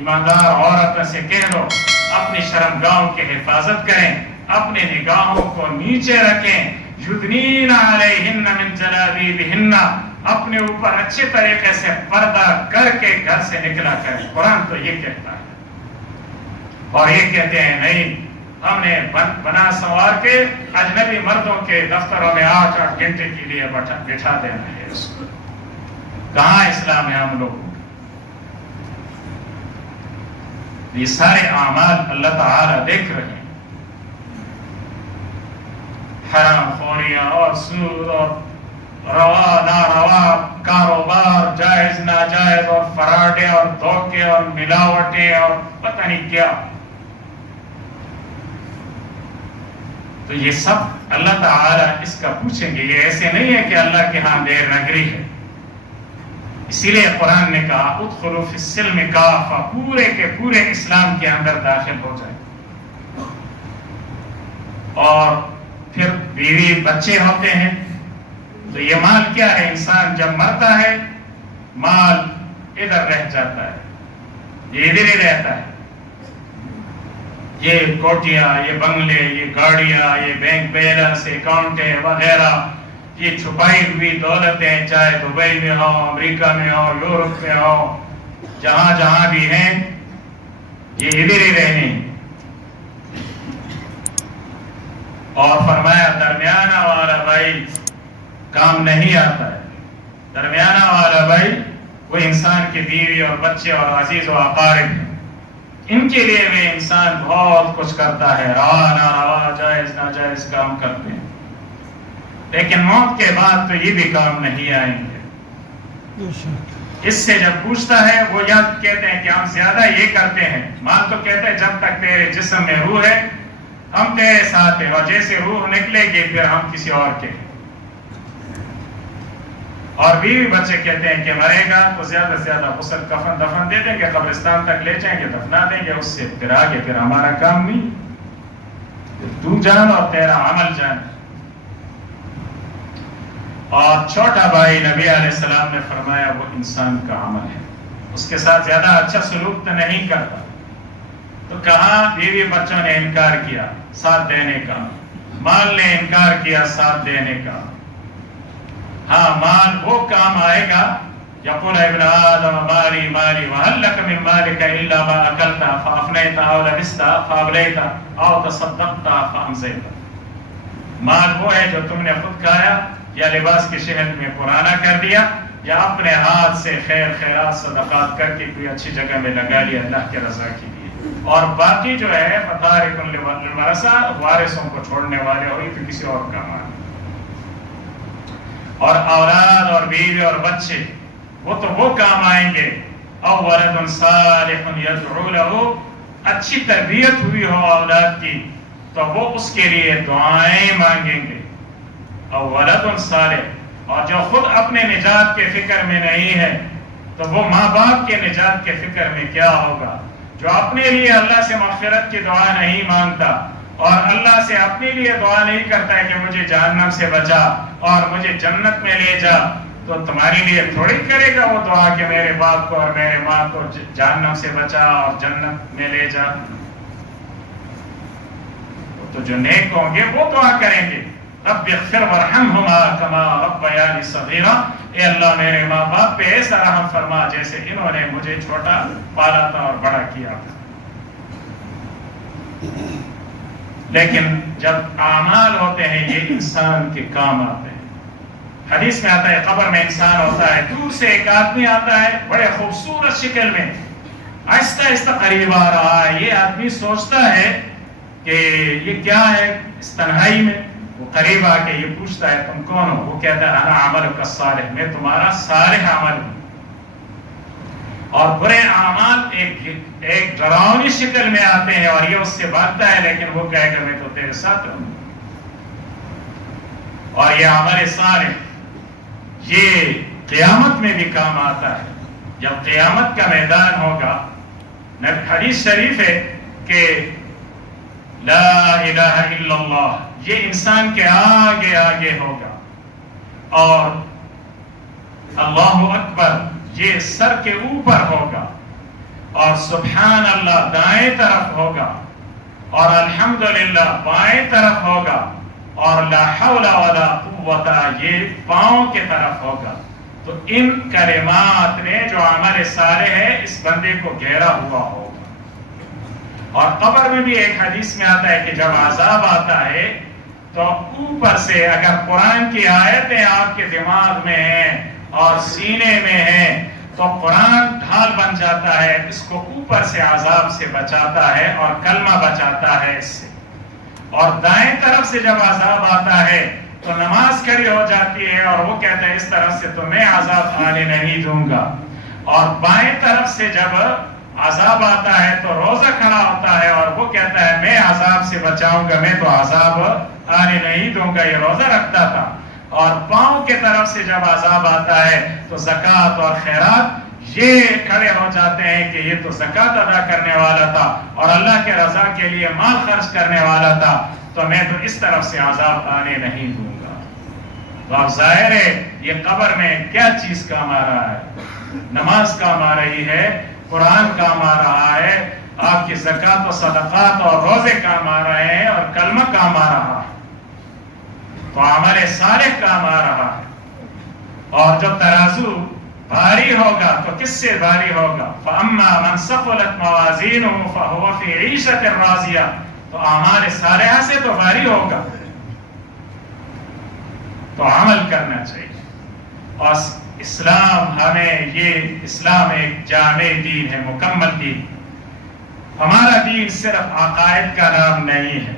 ایماندار عورتوں سے کہہ دو اپنی شرمگاہوں کی حفاظت کریں، اپنے نگاہوں کو نیچے رکھیں، یدنین علیہن من جلابیبہن، اپنے اوپر اچھے طریقے سے پردہ کر کے گھر سے نکلا کریں۔ قرآن تو یہ کہتا ہے، اور یہ کہتے ہیں نہیں ہم نے بنا سنوار کے اجنبی مردوں کے دفتروں میں 8-8 گھنٹے کے لیے بٹھا دینا ہے اس کو۔ کہاں اسلام ہے ہم لوگوں؟ یہ سارے اعمال اللہ تعالی دیکھ رہے ہیں، حرام خوریاں اور سود اور روا ناروا کاروبار، جائز ناجائز اور فراڈے اور دھوکے اور ملاوٹیں اور پتہ نہیں کیا، تو یہ سب اللہ تعالی اس کا پوچھیں گے۔ یہ ایسے نہیں ہے کہ اللہ کے ہاں دیر نگری ہے، اسی لیے قرآن نے کہا ادخلوا فی السلم کافہ، پورے کے پورے اسلام کے اندر داخل ہو جائے۔ اور پھر بیوی بچے ہوتے ہیں تو یہ مال کیا ہے؟ انسان جب مرتا ہے مال ادھر رہ جاتا ہے، یہ ادھر ہی رہتا ہے، یہ کوٹیاں، یہ بنگلے، یہ گاڑیاں، یہ بینک بیلنس، اکاؤنٹیں وغیرہ، یہ چھپائی ہوئی دولتیں، چاہے دبئی میں ہو، امریکہ میں ہو، یورپ میں ہو، جہاں جہاں بھی ہیں یہ ادھر ہی رہنے۔ اور فرمایا درمیانہ والا بھائی کام نہیں آتا ہے۔ درمیانہ والا بھائی وہ انسان کی بیوی اور بچے اور عزیز و اقارب ہیں، ان کے لیے بھی انسان بہت کچھ کرتا ہے، روا ناروا جائز ناجائز کام کرتے ہیں، لیکن موت کے بعد تو یہ بھی کام نہیں آئیں گے۔ اس سے جب پوچھتا ہے وہ یا کہتے ہیں کہ ہم زیادہ یہ کرتے ہیں، مال تو کہتے ہیں جب تک تیرے جسم میں روح ہے ہم تیرے ساتھ ہیں، اور جیسے روح نکلے گی پھر ہم کسی اور کے ہیں۔ اور بیوی بچے کہتے ہیں کہ مرے گا تو زیادہ سے زیادہ غسل کفن دفن دے دیں گے، قبرستان تک لے جائیں گے، دفنا دیں گے، اس سے پھر آگے پھر ہمارا کام نہیں، تو جان اور تیرا عمل جان۔ اور چھوٹا بھائی نبی علیہ السلام نے فرمایا وہ انسان کا عمل ہے، اس کے ساتھ زیادہ اچھا سلوک تو نہیں کرتا، تو کہاں بیوی بچوں نے انکار کیا ساتھ دینے کا، مال نے انکار کیا ساتھ دینے کا۔ ہاں مال وہ کام آئے گا، یقول ابن آدم مالی مالی وهل لك من مالك الا ما اكلت فافنيت او لبست فابليت او تصدقت فامسيت۔ مال وہ ہے جو تم نے خود کھایا یا لباس کے شہر میں پرانا کر دیا، یا اپنے ہاتھ سے خیر خیرات صدقات کر کے کوئی اچھی جگہ میں لگا لیا اللہ کے رضا کے لیے، اور باقی جو ہے فتارک للورثہ، وارثوں کو چھوڑنے والے ہوئی تو کسی اور کا مال۔ اور اولاد اور بیوی اور بچے وہ تو وہ کام آئیں گے، او ولد صالح يدعو له، اچھی تربیت ہوئی ہو اولاد کی تو وہ اس کے لیے دعائیں مانگیں گے، او ولد صالح۔ اور جو خود اپنے نجات کے فکر میں نہیں ہے تو وہ ماں باپ کے نجات کے فکر میں کیا ہوگا؟ جو اپنے لیے اللہ سے مغفرت کی دعا نہیں مانگتا اور اللہ سے اپنے لیے دعا نہیں کرتا ہے کہ مجھے جہنم سے بچا اور مجھے جنت میں لے جا، تو تمہاری لیے تھوڑی کرے گا وہ دعا کہ میرے باپ کو اور میرے ماں کو جہنم سے بچا اور جنت میں لے جا۔ تو جو نیک ہوں گے وہ دعا کریں گے، رب اغفر وارحمہما کما ربیانی صغیرا، اے اللہ میرے ماں باپ پہ ایسا رحم فرما جیسے انہوں نے مجھے چھوٹا پالا تھا اور بڑا کیا تھا۔ لیکن جب اعمال ہوتے ہیں یہ انسان کے کام آتے ہیں۔ حدیث میں آتا ہے قبر میں انسان ہوتا ہے، دور سے ایک آدمی آتا ہے بڑے خوبصورت شکل میں، آہستہ آہستہ قریب آ رہا ہے، یہ آدمی سوچتا ہے کہ یہ کیا ہے، اس تنہائی میں وہ قریب آ کے یہ پوچھتا ہے تم کون ہو؟ وہ کہتا ہے انا عملک الصالح، میں تمہارا صالح عمل ہوں۔ اور برے اعمال ایک ڈراؤنی شکل میں آتے ہیں اور یہ اس سے بھاگتا ہے، لیکن وہ کہے گا میں تو تیرے ساتھ ہوں۔ اور یہ عمل صالح یہ قیامت میں بھی کام آتا ہے، جب قیامت کا میدان ہوگا۔ حدیث شریف ہے کہ لا الہ الا اللہ یہ انسان کے آگے آگے ہوگا، اور اللہ اکبر یہ سر کے اوپر ہوگا، اور سبحان اللہ دائیں طرف ہوگا اور الحمدللہ بائیں طرف ہوگا اور لا حول ولا قوت یہ پاؤں کی طرف ہوگا، تو ان کلمات نے جو عمل صالح ہے اس بندے کو گھیرا ہوا ہوگا۔ اور قبر میں بھی ایک حدیث میں آتا ہے کہ جب عذاب آتا ہے تو اوپر سے اگر قرآن کی آیتیں آپ کے دماغ میں ہیں اور سینے میں ہیں تو قرآن ڈھال بن جاتا ہے، اس کو اوپر سے عذاب سے بچاتا ہے اور کلمہ بچاتا ہے اس سے۔ اور دائیں طرف سے جب عذاب آتا ہے تو نماز کھڑی ہو جاتی ہے اور وہ کہتا ہے اس طرف سے تو میں عذاب آنے نہیں دوں گا، اور بائیں طرف سے جب عذاب آتا ہے تو روزہ کھڑا ہوتا ہے اور وہ کہتا ہے میں عذاب سے بچاؤں گا، میں تو عذاب آنے نہیں دوں گا، یہ روزہ رکھتا تھا۔ اور پاؤں کے طرف سے جب عذاب آتا ہے تو زکوٰۃ اور خیرات یہ کھڑے ہو جاتے ہیں کہ یہ تو زکوٰۃ ادا کرنے والا تھا اور اللہ کے رضا کے لیے مال خرچ کرنے والا تھا، تو میں تو اس طرف سے عذاب آنے نہیں دوں گا۔ تو اب ظاہر ہے یہ قبر میں کیا چیز کام آ رہا ہے؟ نماز کام آ رہی ہے، قرآن کام آ رہا ہے، آپ کی زکوٰۃ و صدقات اور روزے کام آ رہے ہیں اور کلمہ کام آ رہا ہے، تو عمل صالح کام آ رہا ہے۔ اور جب ترازو بھاری ہوگا تو کس سے بھاری ہوگا؟ فَأَمَّا مَنْ ثَقُلَتْ مَوَازِينُهُ فَهُوَ فِي عِيشَةٍ رَاضِيَةٍ، تو اعمال صالحہ سے تو بھاری ہوگا، تو عمل کرنا چاہیے۔ اور اسلام ہمیں یہ اسلام ایک جامع دین ہے، مکمل دین۔ ہمارا دین صرف عقائد کا نام نہیں ہے،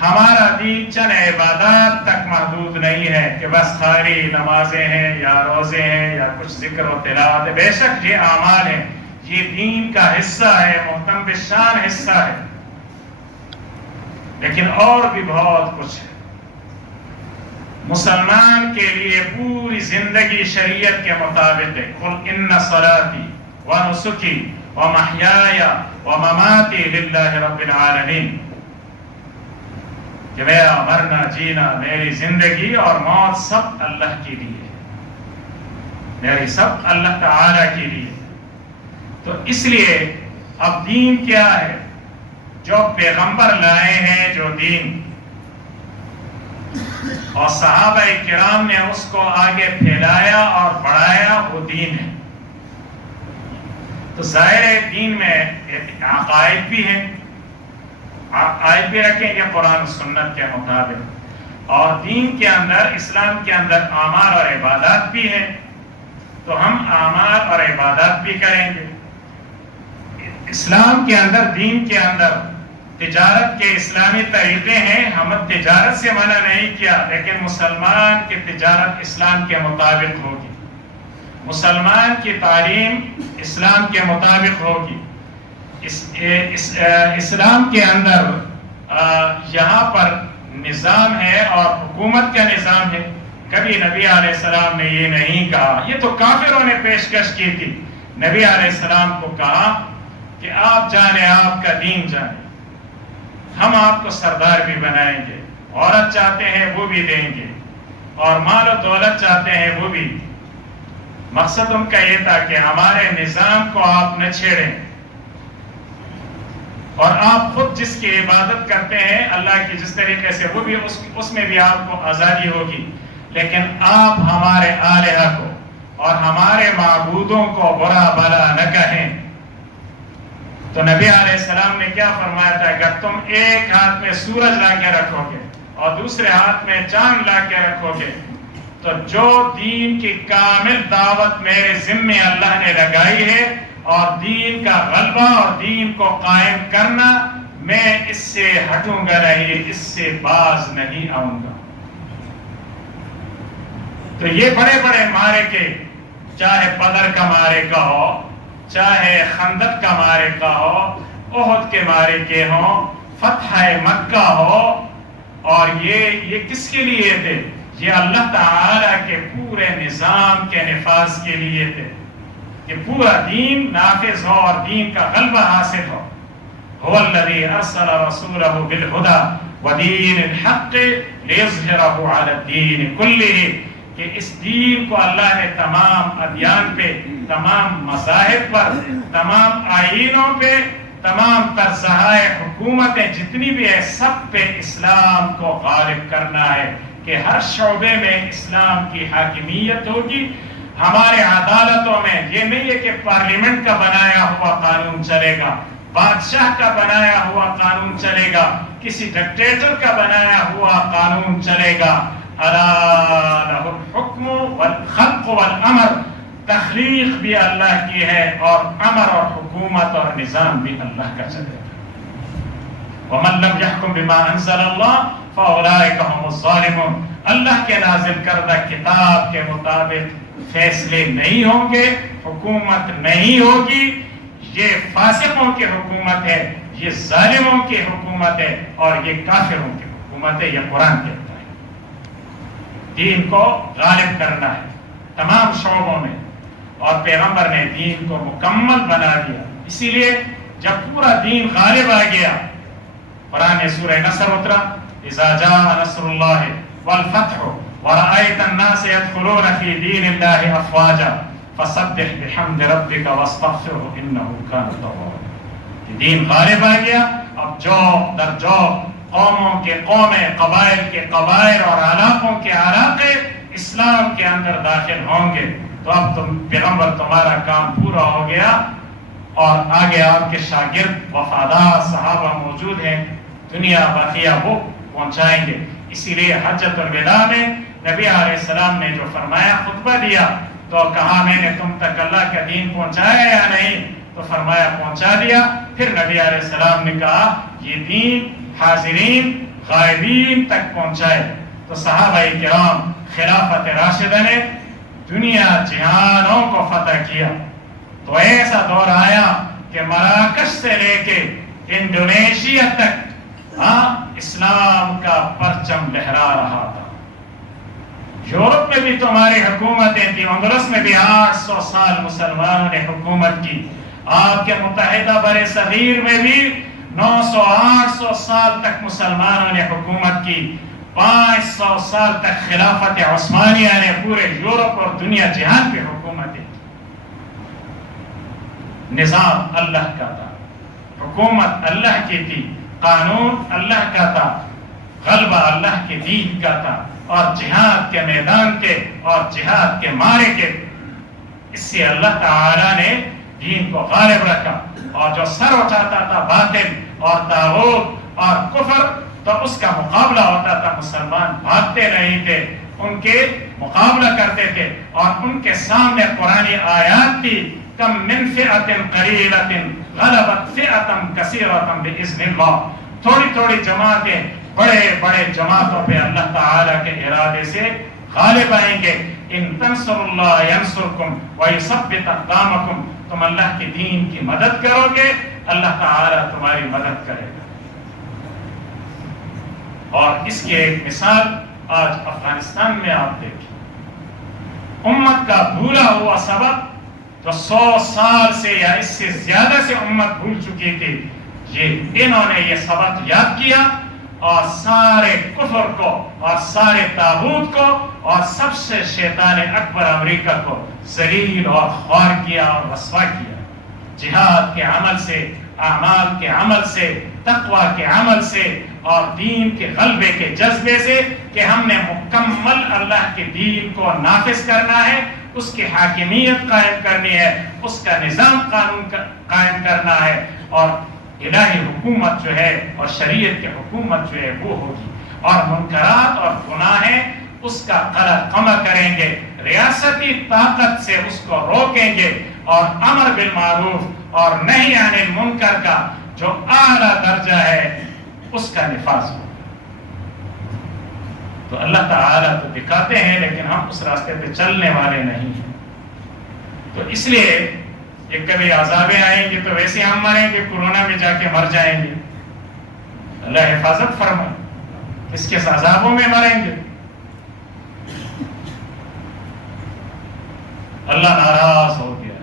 ہمارا دین چند عبادات تک محدود نہیں ہے کہ بس خالی نمازیں ہیں یا روزے ہیں یا کچھ ذکر و تلاوت ہے۔ بے شک یہ اعمال ہیں، یہ دین کا حصہ ہے، محترم بشان حصہ ہے، لیکن اور بھی بہت کچھ ہے۔ مسلمان کے لیے پوری زندگی شریعت کے مطابق ہے۔ قل ان صلاتی ونسکی ومحیای ومماتی للہ رب العالمین، کہ میرا مرنا جینا، میری زندگی اور موت سب اللہ کے لیے ہے، میری سب اللہ تعالی کے لیے۔ تو اس لیے اب دین کیا ہے؟ جو پیغمبر لائے ہیں، جو دین اور صحابہ کرام نے اس کو آگے پھیلایا اور بڑھایا، وہ دین ہے۔ تو ظاہر دین میں عقائد بھی ہیں، عقائد بھی رکھیں گے قرآن و سنت کے مطابق، اور دین کے اندر، اسلام کے اندر اعمال اور عبادات بھی ہیں، تو ہم اعمال اور عبادات بھی کریں گے۔ اسلام کے اندر، دین کے اندر تجارت کے اسلامی طریقے ہیں، ہم تجارت سے منع نہیں کیا، لیکن مسلمان کی تجارت اسلام کے مطابق ہوگی، مسلمان کی تعلیم اسلام کے مطابق ہوگی۔ اسلام کے اندر یہاں پر نظام ہے اور حکومت کا نظام ہے، کبھی نبی علیہ السلام نے یہ نہیں کہا، یہ تو کافروں نے پیشکش کی تھی۔ نبی علیہ السلام کو کہا کہ آپ جانیں، آپ کا دین جانیں، ہم آپ کو سردار بھی بنائیں گے، عورت چاہتے ہیں وہ بھی دیں گے، اور مال و دولت چاہتے ہیں وہ بھی۔ مقصد ان کا یہ تھا کہ ہمارے نظام کو آپ نہ چھیڑیں، اور آپ خود جس کی عبادت کرتے ہیں اللہ کی جس طریقے سے، وہ بھی اس میں بھی آپ کو آزادی ہوگی، لیکن آپ ہمارے الہہ کو اور ہمارے معبودوں کو برا بھلا نہ کہیں۔ تو نبی علیہ السلام نے کیا فرمایا تھا؟ اگر تم ایک ہاتھ میں سورج لا کے رکھو گے اور دوسرے ہاتھ میں چاند لا کے رکھو گے، تو جو دین کی کامل دعوت میرے ذمے اللہ نے لگائی ہے اور دین کا غلبہ اور دین کو قائم کرنا، میں اس سے ہٹوں گا نہیں، اس سے باز نہیں آؤں گا۔ تو یہ بڑے بڑے معرکے، چاہے بدر کا معرکہ ہو، چاہے خندق کا معرکہ ہو، احد کے معرکے ہوں، فتح مکہ ہو، اور یہ کس کے لیے تھے؟ یہ اللہ تعالی کے پورے نظام کے نفاذ کے لیے تھے، کہ پورا دین نافذ ہو اور دین کا غلبہ حاصل ہو۔ هو الذی ارسل رسولہ بالہدی ودین الحق لیظہرہ علی الدین کلہ، کہ اس دین کو اللہ نے تمام ادیان پہ، تمام مذاہب پر، تمام آئینوں پہ، تمام طرزہائے حکومتیں جتنی بھی ہے سب پہ اسلام کو غالب کرنا ہے، کہ ہر شعبے میں اسلام کی حاکمیت ہوگی۔ ہمارے عدالتوں میں یہ نہیں ہے کہ پارلیمنٹ کا بنایا ہوا قانون چلے گا، بادشاہ کا بنایا ہوا قانون چلے گا، کسی ڈکٹیٹر کا بنایا ہوا قانون چلے گا۔ الا لہ الحکم والخلق والامر، تخلیق بھی اللہ کی ہے اور امر اور حکومت اور نظام بھی اللہ کا چلے گا۔ وَمَن لَّمْ يَحْكُم بِمَا أَنزَلَ اللَّهُ فَأُولَٰئِكَ هُمُ الظَّالِمُونَ، اللہ کے نازل کردہ کتاب کے مطابق فیصلے نہیں ہوں گے، حکومت نہیں ہوگی، یہ فاسقوں کی حکومت ہے، یہ ظالموں کی حکومت ہے اور یہ کافروں کی حکومت ہے۔ یہ قرآن کہتا ہے دین کو غالب کرنا ہے تمام شعبوں میں، اور پیغمبر نے دین کو مکمل بنا دیا۔ اسی لیے جب پورا دین غالب آ گیا، قرآن میں سورہ نصر اترا، اذا جاء نصر اللہ والفتح ورأيت الناس يدخلون في دين الله افواجا فسبح بحمد ربك واستغفره انه كان توابا۔ دین غالب آ گیا، اب جو در جو قوموں کے قومیں، قبائل کے قبائل اور علاقوں کے علاقے اسلام کے اندر داخل ہوں گے، تو اب پیغمبر تمہارا کام پورا ہو گیا، اور آگے آپ کے شاگرد وفادار صحابہ موجود ہیں، دنیا باقیہ وہ پہنچائیں گے۔ اسی لیے حجۃ الوداع میں نبی علیہ السلام نے جو فرمایا، خطبہ دیا تو کہا میں نے تم تک اللہ کا دین پہنچایا یا نہیں؟ تو فرمایا پہنچا دیا۔ پھر نبی علیہ السلام نے کہا یہ دین حاضرین غائبین تک پہنچائے۔ تو صحابہ کرام خلافت راشدہ نے دنیا جہانوں کو فتح کیا۔ تو ایسا دور آیا کہ مراکش سے لے کے انڈونیشیا تک اسلام کا پرچم لہرا رہا تھا۔ یورپ میں بھی تمہاری حکومتیں تھیں، اندلس میں بھی 800 سال مسلمانوں نے حکومت کی، آپ کے متحدہ برِ صغیر میں بھی 900-800 سال تک مسلمانوں نے حکومت کی، 500 سال تک خلافت عثمانیہ نے پورے یورپ اور دنیا جہان پہ حکومتیں کی۔ نظام اللہ کا تھا، حکومت اللہ کی تھی، قانون اللہ کا تھا، غلبہ اللہ کے دین کا تھا، اور جہاد کے میدان کے اور جہاد کے مارے کے، اس سے اللہ تعالی نے دین کو غالب رکھا۔ اور جو سر اٹھاتا تھا باطل اور طاغوت اور کفر، تو اس کا مقابلہ ہوتا تھا، مسلمان بھاگتے نہیں تھے، ان کے مقابلہ کرتے تھے، اور ان کے سامنے قرآنی آیات تھی، کم من فئۃ قلیلۃ غلبت فئۃ کثیرۃ باذن اللہ، تھوڑی تھوڑی جماعتیں بڑے بڑے جماعتوں پہ اللہ تعالی کے ارادے سے غالب آئیں گے۔ ان تنصروا اللہ ینصرکم ویثبت اقدامکم، تم اللہ کے دین کی مدد کرو گے، اللہ تعالی تمہاری مدد کرے گا۔ اور اس کی ایک مثال آج افغانستان میں آپ دیکھیں، امت کا بھولا ہوا سبق جو 100 سال سے یا اس سے زیادہ سے امت بھول چکی تھی، یہ انہوں نے یہ سبق یاد کیا، اور سارے کفر کو اور سارے طاغوت کو اور سب سے شیطان اکبر امریکہ کو ذلیل اور خوار کیا اور رسوا کیا۔ جہاد کے عمل سے، اعمال کے عمل سے، تقوی کے عمل سے اور دین کے غلبے کے جذبے سے، کہ ہم نے مکمل اللہ کے دین کو نافذ کرنا ہے، اس کی حاکمیت قائم کرنی ہے، اس کا نظام قانون قائم کرنا ہے، اور الہی حکومت جو ہے اور شریعت کی حکومت جو ہے وہ ہوگی، اور منکرات اور گناہیں اس کا قلع قمع کریں گے، ریاستی طاقت سے اس کو روکیں گے، اور امر بالمعروف اور نہی عن المنکر کا جو اعلیٰ درجہ ہے اس کا نفاذ ہو۔ تو اللہ تعالیٰ تو دکھاتے ہیں، لیکن ہم اس راستے پہ چلنے والے نہیں ہیں۔ تو اس لیے یہ کبھی عذابیں آئیں گے تو ویسے ہم مریں گے، کورونا میں جا کے مر جائیں گے، اللہ حفاظت فرمائے، اس کے عذابوں میں مریں گے۔ اللہ ناراض ہو گیا،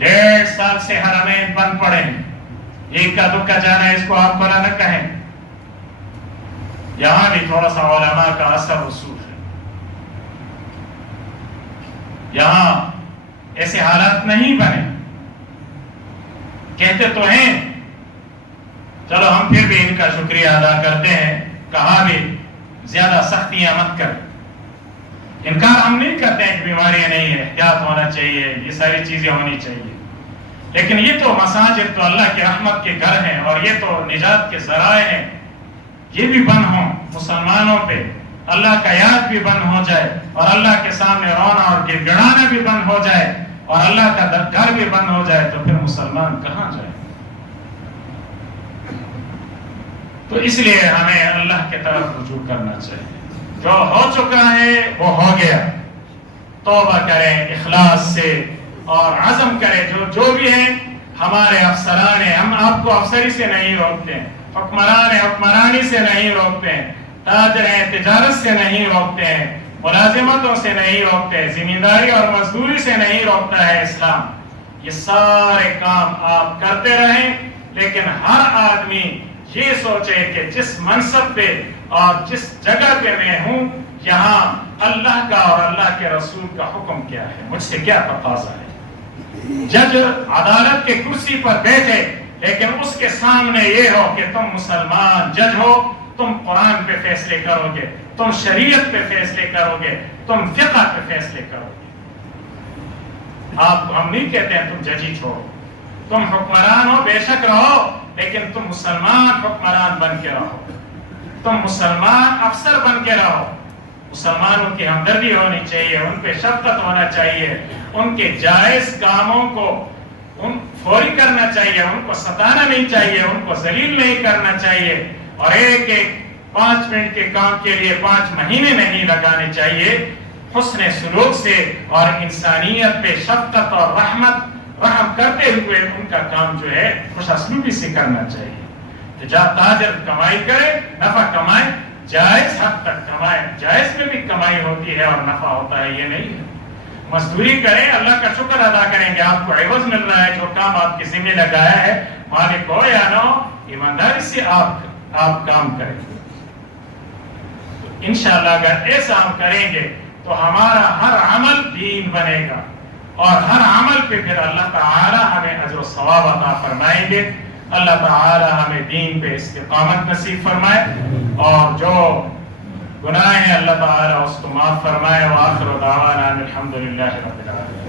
1.5 سال سے حرمین بند پڑے ہیں، ایک کا دکا جانا ہے، اس کو آپ بنا نہ کہیں۔ یہاں بھی تھوڑا سا علماء کا اثر رسوخ ہے، یہاں ایسے حالات نہیں بنے. کہتے تو ہیں چلو ہم پھر بھی ان کا شکریہ ادا کرتے ہیں، کہا بھی زیادہ سختیاں مت کر. انکار ہم نہیں کرتے ہیں کہ بیماریاں نہیں ہے، احتیاط ہونا چاہیے، یہ ساری چیزیں ہونی چاہیے، لیکن یہ تو مساجد تو اللہ کی رحمت کے گھر ہیں اور یہ تو نجات کے ذرائع ہیں، یہ بھی بند ہوں مسلمانوں پہ، اللہ کا یاد بھی بند ہو جائے اور اللہ کے سامنے رونا اور گڑ گڑانا بھی بند ہو جائے اور اللہ کا گھر بھی بند ہو جائے تو پھر مسلمان کہاں جائے؟ تو اس لیے ہمیں اللہ کی طرف رجوع کرنا چاہیے. جو ہو چکا ہے وہ ہو گیا، توبہ کریں اخلاص سے اور عزم کریں. جو بھی ہیں ہمارے افسران ہیں، ہم آپ کو افسری سے نہیں روکتے ہیں، حکمران ہیں حکمرانی سے نہیں روکتے ہیں، تاجر ہیں تجارت سے نہیں روکتے ہیں، ملازمتوں سے نہیں روکتے، زمینداری اور مزدوری سے نہیں روکتا ہے اسلام. یہ سارے کام آپ کرتے رہیں، لیکن ہر آدمی یہ سوچے کہ جس منصب پہ اور جس جگہ پہ میں ہوں یہاں اللہ کا اور اللہ کے رسول کا حکم کیا ہے، مجھ سے کیا تقاضا ہے. جج عدالت کے کرسی پر بیٹھے لیکن اس کے سامنے یہ ہو کہ تم مسلمان جج ہو، تم قرآن پہ فیصلے کرو گے، تم شریعت پہ فیصلے کرو گے، تم فقہ پہ فیصلے کرو گے. آپ ہم نہیں کہتے ہیں تم ججی چھوڑو، تم حکمران ہو بے شک رہو، لیکن تم مسلمان حکمران بن کے رہو، تم مسلمان افسر بن کے رہو. مسلمانوں کی ہمدردی ہونی چاہیے، ان پہ شفقت ہونا چاہیے، ان کے جائز کاموں کو فوری کرنا چاہیے، ان کو ستانا نہیں چاہیے، ان کو ذلیل نہیں کرنا چاہیے، اور ایک 5 منٹ کے کام کے لیے 5 مہینے نہیں لگانے چاہیے. حسن سلوک سے اور انسانیت پہ شفقت اور رحم کرتے ہوئے ان کا کام جو ہے خوش اسلوبی سے کرنا چاہیے. تاجر کمائی کرے، نفع کمائے، جائز حد تک کمائے، جائز میں بھی کمائی ہوتی ہے اور نفع ہوتا ہے، یہ نہیں ہے. مزدوری کریں، اللہ کا شکر ادا کریں کہ آپ کو عوض مل رہا ہے، جو کام آپ کے ذمہ لگایا ہے مالک ہو یا نہ ہو، ایمانداری سے آپ کام کریں. انشاءاللہ اگر ایسا ہم کریں گے تو ہمارا ہر عمل دین بنے گا اور ہر عمل پہ پھر اللہ تعالی ہمیں اجر و ثواب عطا فرمائیں گے. اللہ تعالی ہمیں دین پہ استقامت نصیب فرمائے اور جو گناہ ہیں اللہ تعالی اس کو معاف فرمائے. وآخر دعوانا الحمدللہ رب العالمین.